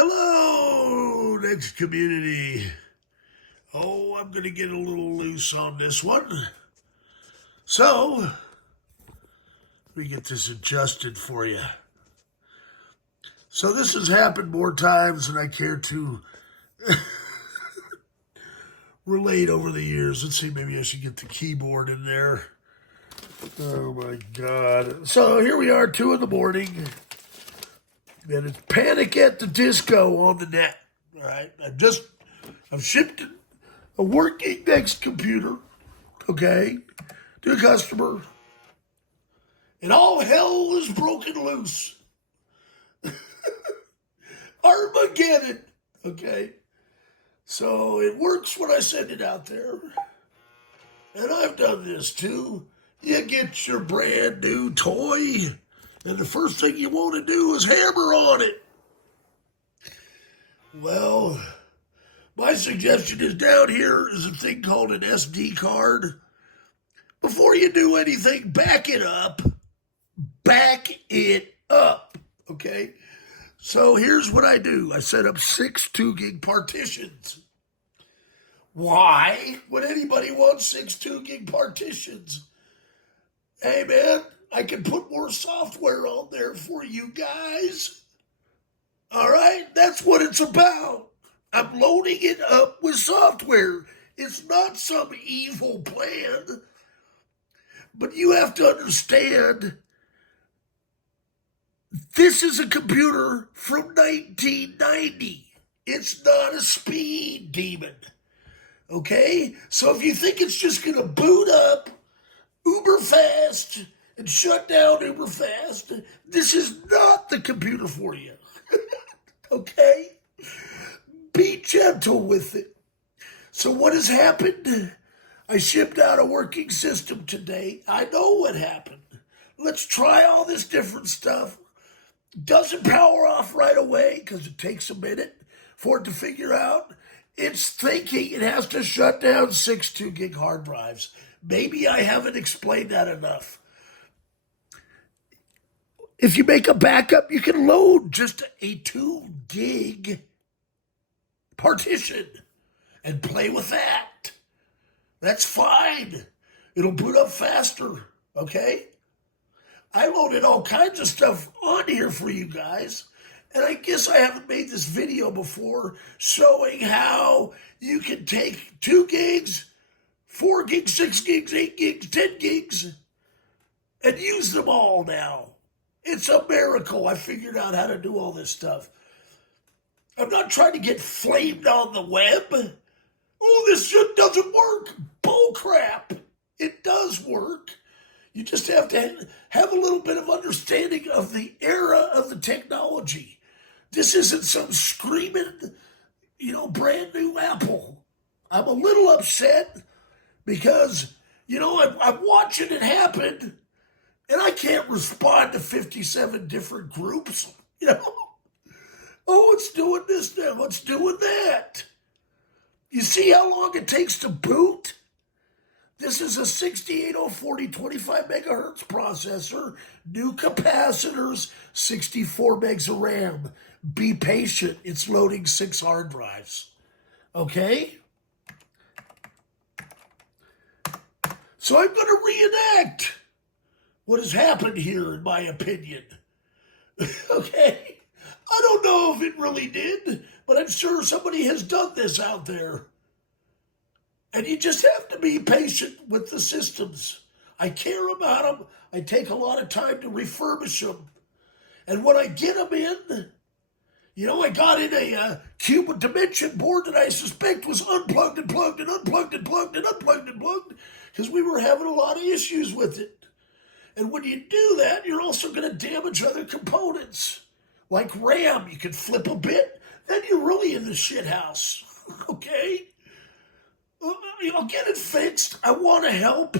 Hello, NeXT community. Oh, I'm going to get a little loose on this one. So, let me get this adjusted for you. So this has happened more times than I care to relate over the years. Let's see, maybe I should get the keyboard in there. Oh my God. So here we are, 2 in the morning. And it's Panic at the Disco on the net. All right. I've shipped a working NeXT computer, okay, to a customer. And all hell is broken loose. Armageddon, okay? So it works when I send it out there. And I've done this too. You get your brand new toy, and the first thing you want to do is hammer on it. Well, my suggestion is down here is a thing called an SD card. Before you do anything, back it up. Back it up, okay? So here's what I do. I set up 6 2-gig partitions. Why would anybody want 6 2-gig partitions? Hey, man, I can put more software on there for you guys. All right? That's what it's about. I'm loading it up with software. It's not some evil plan. But you have to understand, this is a computer from 1990. It's not a speed demon. Okay? So if you think it's just going to boot up uber fast and shut down uber fast, this is not the computer for you. Okay? Be gentle with it. So what has happened? I shipped out a working system today. I know what happened. Let's try all this different stuff. Doesn't power off right away because it takes a minute for it to figure out. It's thinking it has to shut down 6 2-gig hard drives. Maybe I haven't explained that enough. If you make a backup, you can load just a 2-gig partition and play with that. That's fine. It'll boot up faster, okay? I loaded all kinds of stuff on here for you guys, and I guess I haven't made this video before showing how you can take 2 gigs, 4 gigs, 6 gigs, 8 gigs, 10 gigs, and use them all now. It's a miracle I figured out how to do all this stuff. I'm not trying to get flamed on the web. Oh, this shit doesn't work. Bull crap. It does work. You just have to have a little bit of understanding of the era of the technology. This isn't some screaming, brand new Apple. I'm a little upset because, I'm watching it happen, and I can't respond to 57 different groups, Oh, it's doing this now. It's doing that. You see how long it takes to boot? This is a 68040 25 megahertz processor, new capacitors, 64 megs of RAM. Be patient. It's loading 6 hard drives. Okay? So I'm going to reenact what has happened here, in my opinion. Okay? I don't know if it really did, but I'm sure somebody has done this out there. And you just have to be patient with the systems. I care about them. I take a lot of time to refurbish them. And when I get them in, I got in a cube dimension board that I suspect was unplugged and plugged and unplugged and plugged and unplugged and plugged because we were having a lot of issues with it. And when you do that, you're also going to damage other components. Like RAM, you can flip a bit, then you're really in the shit house. Okay? I'll get it fixed. I want to help.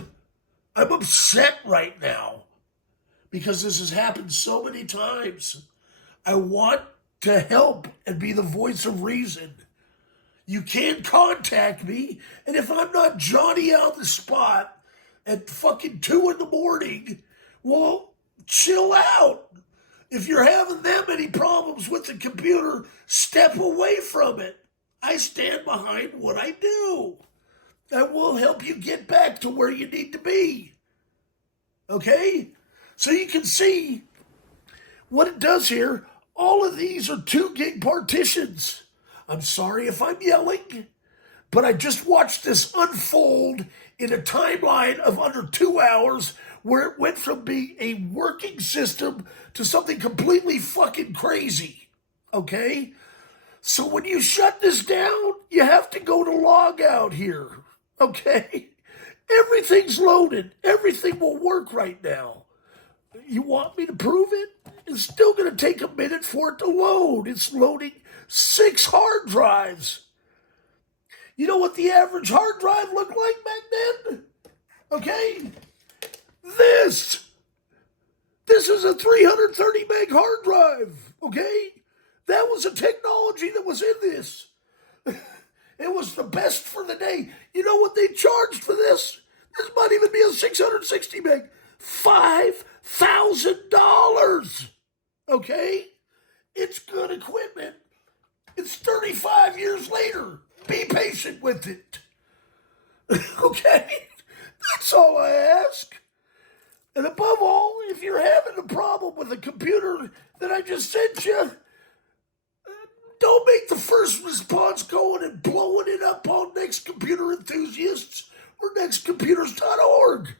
I'm upset right now because this has happened so many times. I want to help and be the voice of reason. You can contact me, and if I'm not Johnny on the spot at fucking 2 in the morning, well, chill out. If you're having that many problems with the computer, step away from it. I stand behind what I do. That will help you get back to where you need to be. Okay? So you can see what it does here. All of these are 2 gig partitions. I'm sorry if I'm yelling, but I just watched this unfold in a timeline of under 2 hours where it went from being a working system to something completely fucking crazy. Okay? So when you shut this down, you have to go to log out here. Okay? Everything's loaded. Everything will work right now. You want me to prove it? It's still going to take a minute for it to load. It's loading 6 hard drives. You know what the average hard drive looked like back then? Okay? This is a 330 meg hard drive. Okay? That was a technology that was in this. It was the best for the day. You know what they charged for this? This might even be a 660 meg. $5,000. Okay? It's good equipment. It's 35 years later. Be patient with it. Okay? That's all I ask. And above all, if you're having a problem with a computer that I just sent you, don't make the first response going and blowing it up on Next Computer Enthusiasts or nextcomputers.org.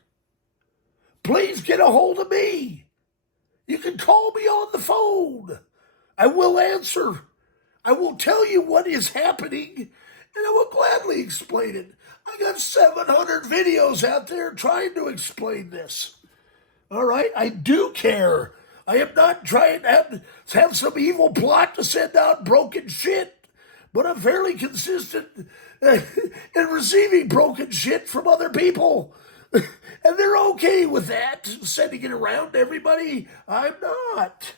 Please get a hold of me. You can call me on the phone. I will answer. I will tell you what is happening, and I will gladly explain it. I got 700 videos out there trying to explain this. All right? I do care. I am not trying to have some evil plot to send out broken shit, but I'm fairly consistent in receiving broken shit from other people. And they're okay with that, sending it around to everybody. I'm not.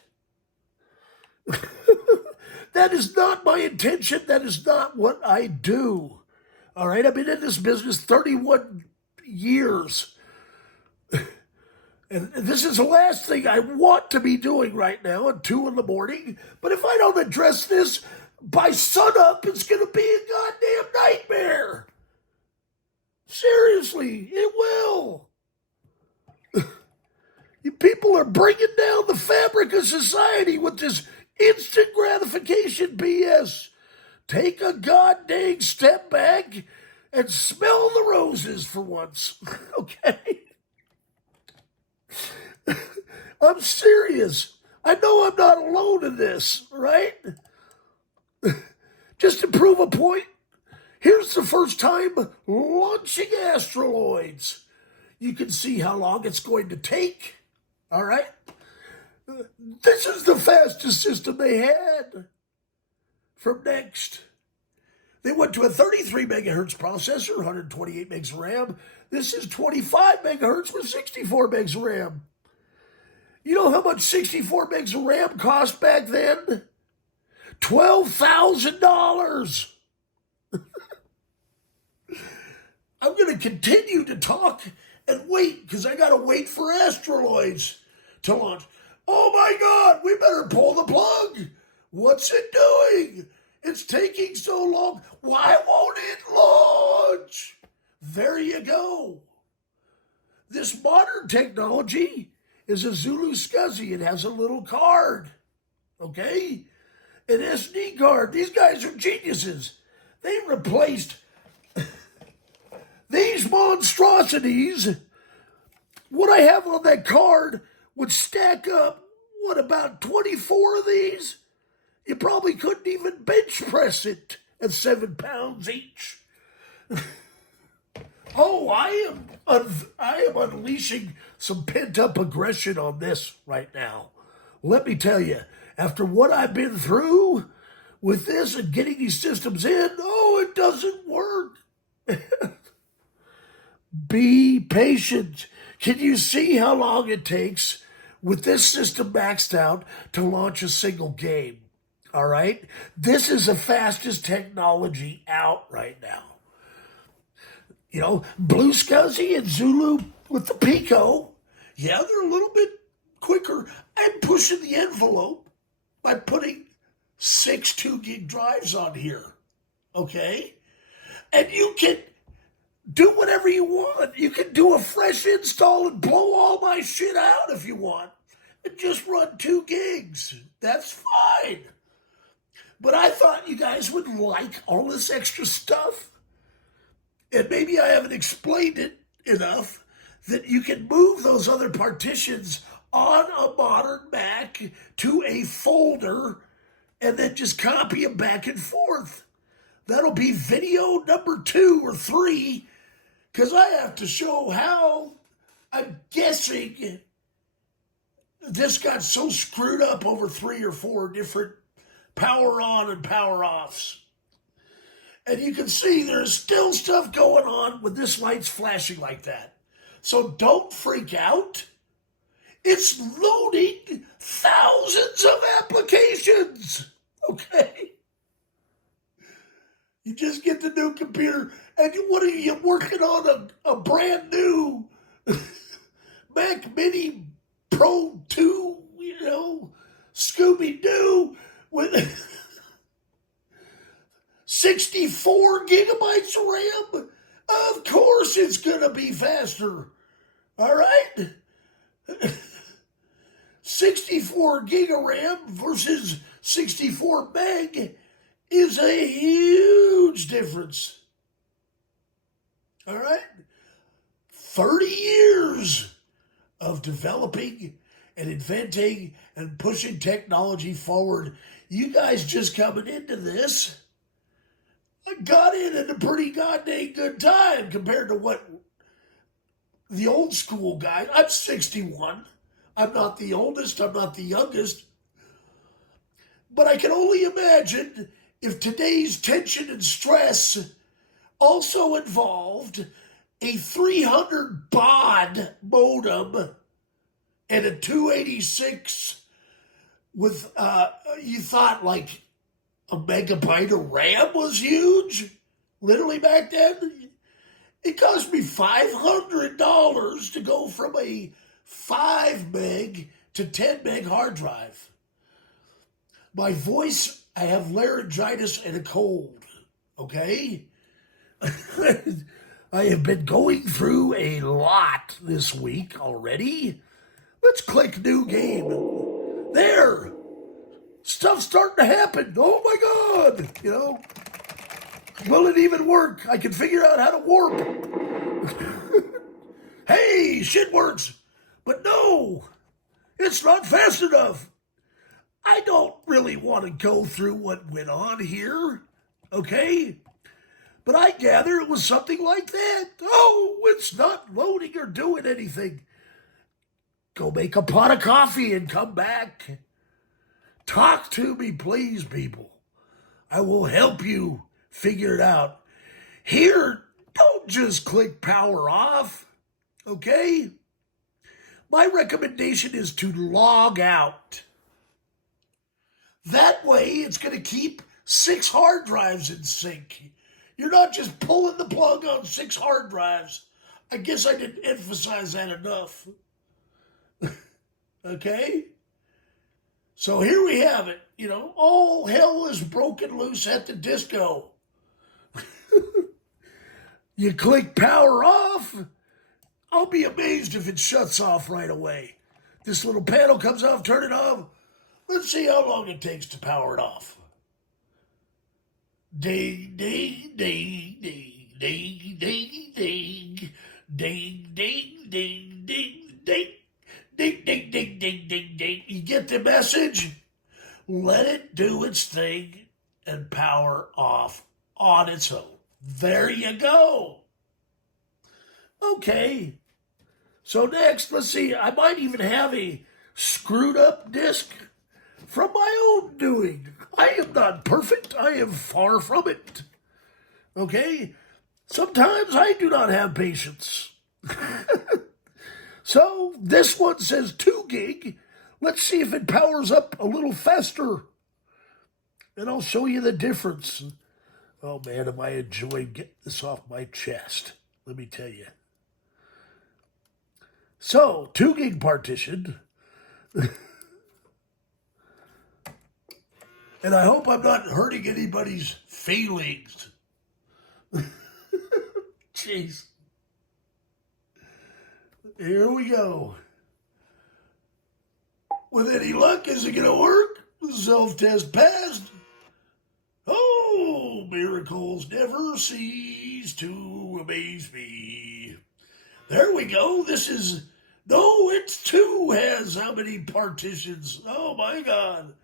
That is not my intention. That is not what I do. All right? I've been in this business 31 years. And this is the last thing I want to be doing right now at 2 in the morning. But if I don't address this by sunup, it's going to be a goddamn nightmare. Seriously, it will. You people are bringing down the fabric of society with this instant gratification BS. Take a goddamn step back and smell the roses for once. Okay? I'm serious. I know I'm not alone in this, right? Just to prove a point, here's the first time launching asteroids. You can see how long it's going to take, all right? This is the fastest system they had from NeXT. They went to a 33 megahertz processor, 128 megs of RAM. This is 25 megahertz with 64 megs of RAM. You know how much 64 megs of RAM cost back then? $12,000. I'm going to continue to talk and wait because I got to wait for asteroids to launch. Oh my God, we better pull the plug. What's it doing? It's taking so long. Why won't it launch? There you go. This modern technology is a Zulu SCSI. It has a little card, okay? An SD card. These guys are geniuses. They replaced these monstrosities. What I have on that card would stack up, about 24 of these? You probably couldn't even bench press it at 7 pounds each. Oh, I am unleashing some pent-up aggression on this right now. Let me tell you, after what I've been through with this and getting these systems in, it doesn't work. Be patient. Can you see how long it takes with this system maxed out to launch a single game? All right? This is the fastest technology out right now. You know, Blue SCSI and Zulu with the Pico, yeah, they're a little bit quicker. I'm pushing the envelope by putting 6 2 gig drives on here. Okay? And you can do whatever you want. You can do a fresh install and blow all my shit out if you want. And just run 2 gigs. That's fine. But I thought you guys would like all this extra stuff. And maybe I haven't explained it enough that you can move those other partitions on a modern Mac to a folder and then just copy them back and forth. That'll be video number 2 or 3, because I have to show how I'm guessing this got so screwed up over 3 or 4 different power on and power offs. And you can see there's still stuff going on when this light's flashing like that. So don't freak out. It's loading thousands of applications. Okay? You just get the new computer, and what are you working on? A brand new Mac Mini Pro 2, Scooby-Doo with 64 gigabytes of RAM? Of course it's going to be faster. All right? 64 gig of RAM versus 64 meg is a huge difference. All right? 30 years of developing and inventing and pushing technology forward. You guys just coming into this, I got in at a pretty goddamn good time compared to what the old school guy. I'm 61. I'm not the oldest. I'm not the youngest. But I can only imagine if today's tension and stress also involved a 300 baud modem and a 286 with, you thought like a megabyte of RAM was huge? Literally back then? It cost me $500 to go from a 5 meg to 10 meg hard drive. My voice, I have laryngitis and a cold, okay? I have been going through a lot this week already. Let's click new game. There! Stuff's starting to happen. Oh my God! Will it even work? I can figure out how to warp. Hey, shit works. But no, it's not fast enough. I don't really want to go through what went on here, okay? But I gather it was something like that. Oh, it's not loading or doing anything. Go make a pot of coffee and come back. Talk to me, please, people. I will help you figure it out. Here, don't just click power off, okay? My recommendation is to log out. That way, it's going to keep 6 hard drives in sync. You're not just pulling the plug on 6 hard drives. I guess I didn't emphasize that enough. Okay? So here we have it. All hell is broken loose at the disco. You click power off. I'll be amazed if it shuts off right away. This little panel comes off, turn it off. Let's see how long it takes to power it off. Ding, ding, ding, ding, ding, ding, ding, ding, ding, ding, ding, ding, ding, ding, ding, ding, ding, ding. You get the message? Let it do its thing and power off on its own. There you go. Okay. So next, let's see. I might even have a screwed up disk from my own doing. I am not perfect. I am far from it. Okay? Sometimes I do not have patience. So this one says 2 gig. Let's see if it powers up a little faster. And I'll show you the difference. Oh man, am I enjoying getting this off my chest. Let me tell you. So, 2 gig partition. And I hope I'm not hurting anybody's feelings. Jeez. Here we go. With any luck, is it going to work? The self-test passed. Oh, miracles never cease to amaze me. There we go. No, it's 2 has how many partitions? Oh my God.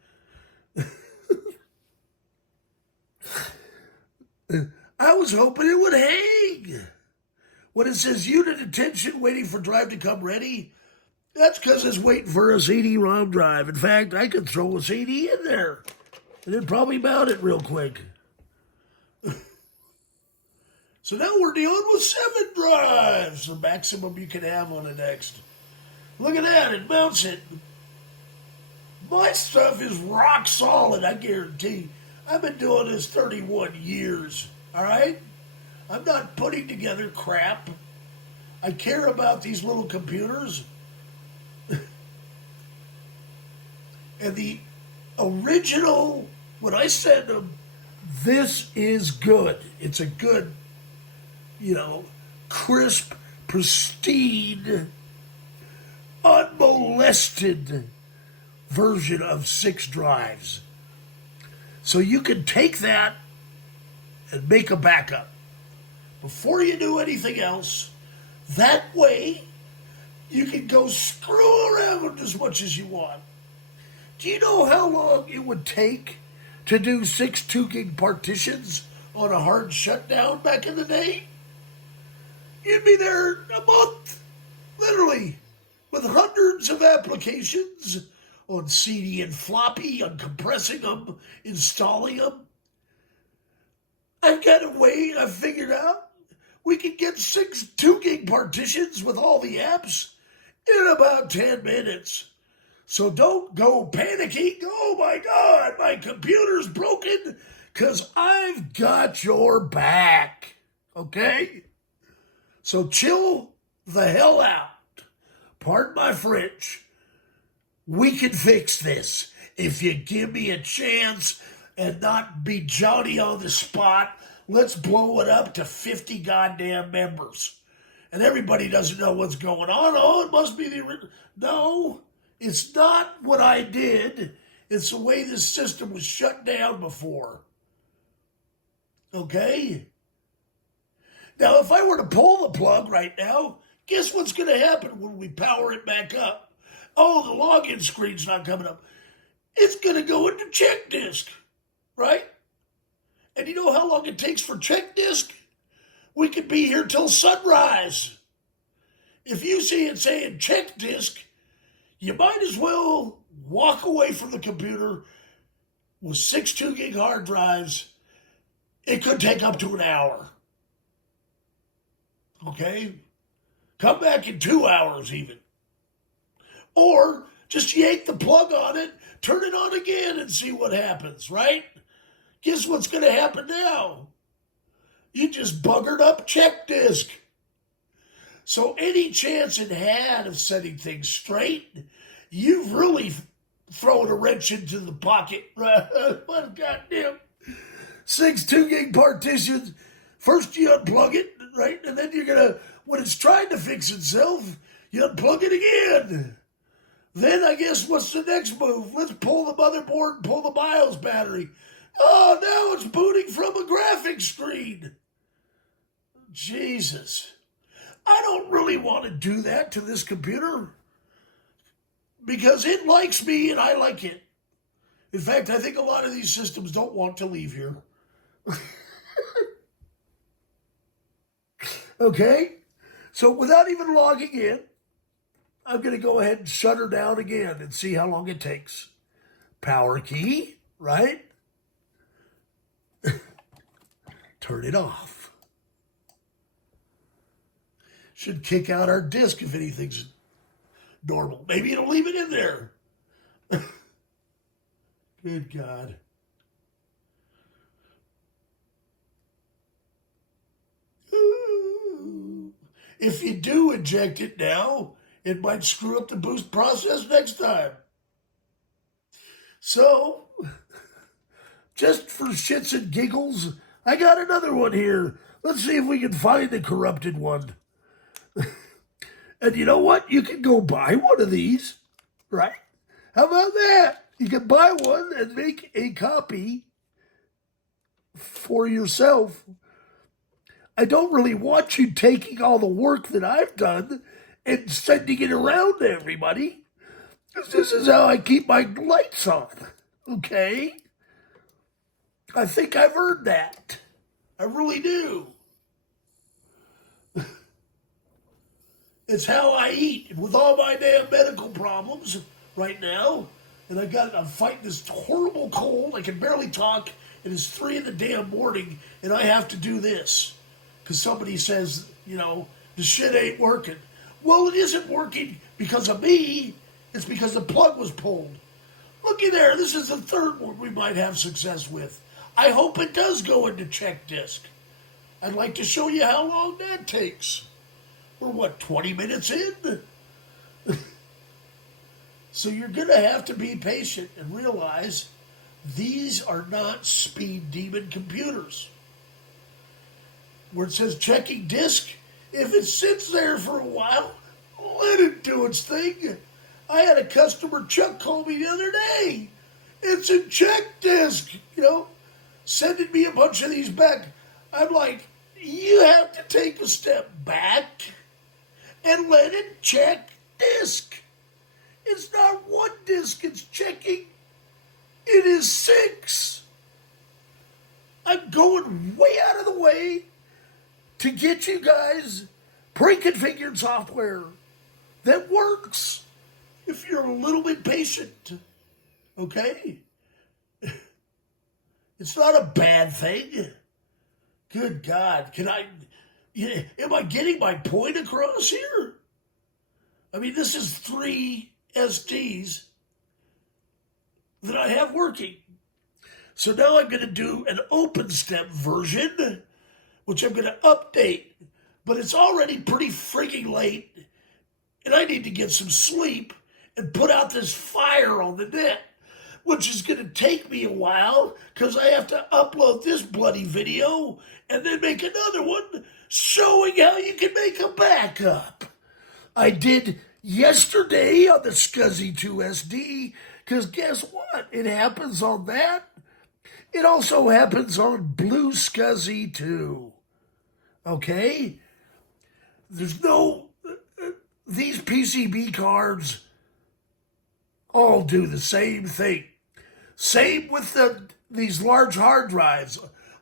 I was hoping it would hang. When it says unit attention waiting for drive to come ready, that's because it's waiting for a CD-ROM drive. In fact, I could throw a CD in there and it'd probably mount it real quick. So now we're dealing with 7 drives, the maximum you can have on a NeXT. Look at that, it mounts it. My stuff is rock solid, I guarantee. I've been doing this 31 years, all right? I'm not putting together crap. I care about these little computers. And the original, when I send them, this is good. It's a good, crisp, pristine, unmolested version of 6 drives. So you can take that and make a backup before you do anything else. That way, you can go screw around as much as you want. Do you know how long it would take to do 6 2-gig partitions on a hard shutdown back in the day? You'd be there a month, literally, with hundreds of applications on CD and floppy, uncompressing them, installing them. I've got a way I've figured out. We can get 6 2-gig partitions with all the apps in about 10 minutes. So don't go panicking. Oh my God, my computer's broken, because I've got your back. Okay? So chill the hell out. Pardon my French. We can fix this if you give me a chance and not be Johnny on the spot. Let's blow it up to 50 goddamn members. And everybody doesn't know what's going on. Oh, it must be the original. No, it's not what I did. It's the way this system was shut down before. Okay? Now, if I were to pull the plug right now, guess what's going to happen when we power it back up? Oh, the login screen's not coming up. It's going to go into check disk, right? And you know how long it takes for check disk? We could be here till sunrise. If you see it saying check disk, you might as well walk away from the computer with 6 2-gig hard drives. It could take up to an hour. Okay? Come back in 2 hours even. Or just yank the plug on it, turn it on again and see what happens, right? Guess what's going to happen now? You just buggered up check disk. So any chance it had of setting things straight, you've really thrown a wrench into the pocket. What goddamn 6 2-gig partitions. First you unplug it, right? And then you're going to, when it's trying to fix itself, you unplug it again. Then I guess what's the next move? Let's pull the motherboard and pull the BIOS battery. Oh, now it's booting from a graphics screen. Jesus. I don't really want to do that to this computer because it likes me and I like it. In fact, I think a lot of these systems don't want to leave here. Okay? So without even logging in, I'm going to go ahead and shut her down again and see how long it takes. Power key, right? Turn it off. Should kick out our disk if anything's normal. Maybe it'll leave it in there. Good God. Ooh. If you do eject it now it might screw up the boost process next time. So, just for shits and giggles, I got another one here. Let's see if we can find the corrupted one. And you know what? You can go buy one of these, right? How about that? You can buy one and make a copy for yourself. I don't really want you taking all the work that I've done and sending it around to everybody. This is how I keep my lights on, okay? I think I've earned that. I really do. It's how I eat. And with all my damn medical problems right now, and I'm fighting this horrible cold. I can barely talk. It is 3 in the damn morning, and I have to do this. Because somebody says, the shit ain't working. Well, it isn't working because of me. It's because the plug was pulled. Looky there. This is the third one we might have success with. I hope it does go into check disc. I'd like to show you how long that takes. We're 20 minutes in? So you're going to have to be patient and realize these are not speed demon computers. Where it says checking disk, if it sits there for a while, let it do its thing. I had a customer, Chuck, call me the other day. It's a check disk, sending me a bunch of these back. I'm like, you have to take a step back and let it check disk. It's not one disk it's checking. It is 6. I'm going way out of the way to get you guys pre-configured software that works if you're a little bit patient, okay? It's not a bad thing. Good God, am I getting my point across here? I mean, this is 3 SDs that I have working. So now I'm going to do an open step version, which I'm going to update. But it's already pretty freaking late, and I need to get some sleep and put out this fire on the net, which is going to take me a while because I have to upload this bloody video and then make another one showing how you can make a backup. I did yesterday on the SCSI 2 SD, because guess what? It happens on that. It also happens on Blue SCSI 2. Okay? There's these PCB cards all do the same thing. Same with these large hard drives.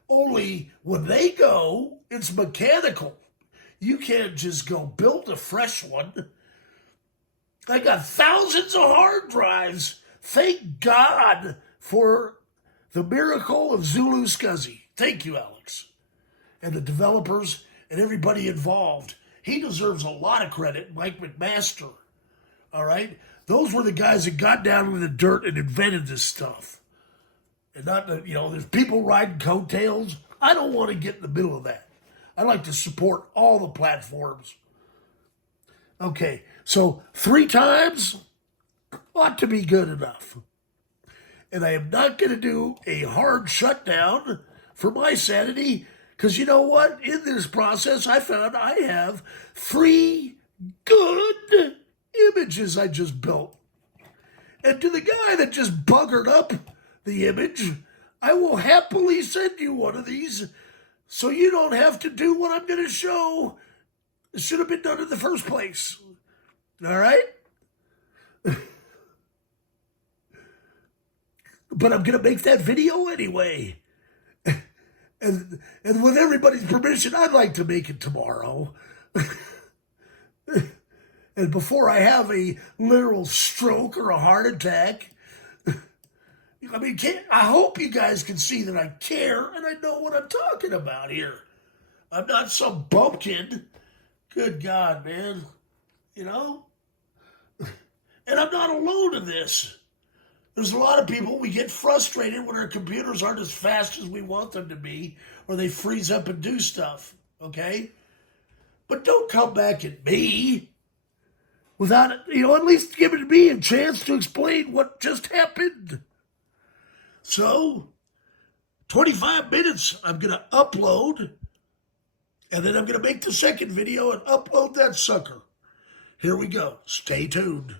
Only when they go, it's mechanical. You can't just go build a fresh one. I got thousands of hard drives. Thank God for the miracle of Zulu SCSI. Thank you, Alex. And the developers and everybody involved. He deserves a lot of credit, Mike McMaster. All right? Those were the guys that got down in the dirt and invented this stuff. And not, there's people riding coattails. I don't want to get in the middle of that. I like to support all the platforms. Okay, so 3 times ought to be good enough. And I am not going to do a hard shutdown for my sanity, because you know what? In this process, I found I have 3 good images I just built. And to the guy that just buggered up the image, I will happily send you one of these so you don't have to do what I'm going to show. It should have been done in the first place. All right? But I'm going to make that video anyway. And with everybody's permission, I'd like to make it tomorrow. And before I have a literal stroke or a heart attack, I mean, I hope you guys can see that I care and I know what I'm talking about here. I'm not some bumpkin. Good God, man. And I'm not alone in this. There's a lot of people, we get frustrated when our computers aren't as fast as we want them to be, or they freeze up and do stuff, okay? But don't come back at me. without, at least giving me a chance to explain what just happened. So, 25 minutes I'm going to upload, and then I'm going to make the second video and upload that sucker. Here we go. Stay tuned.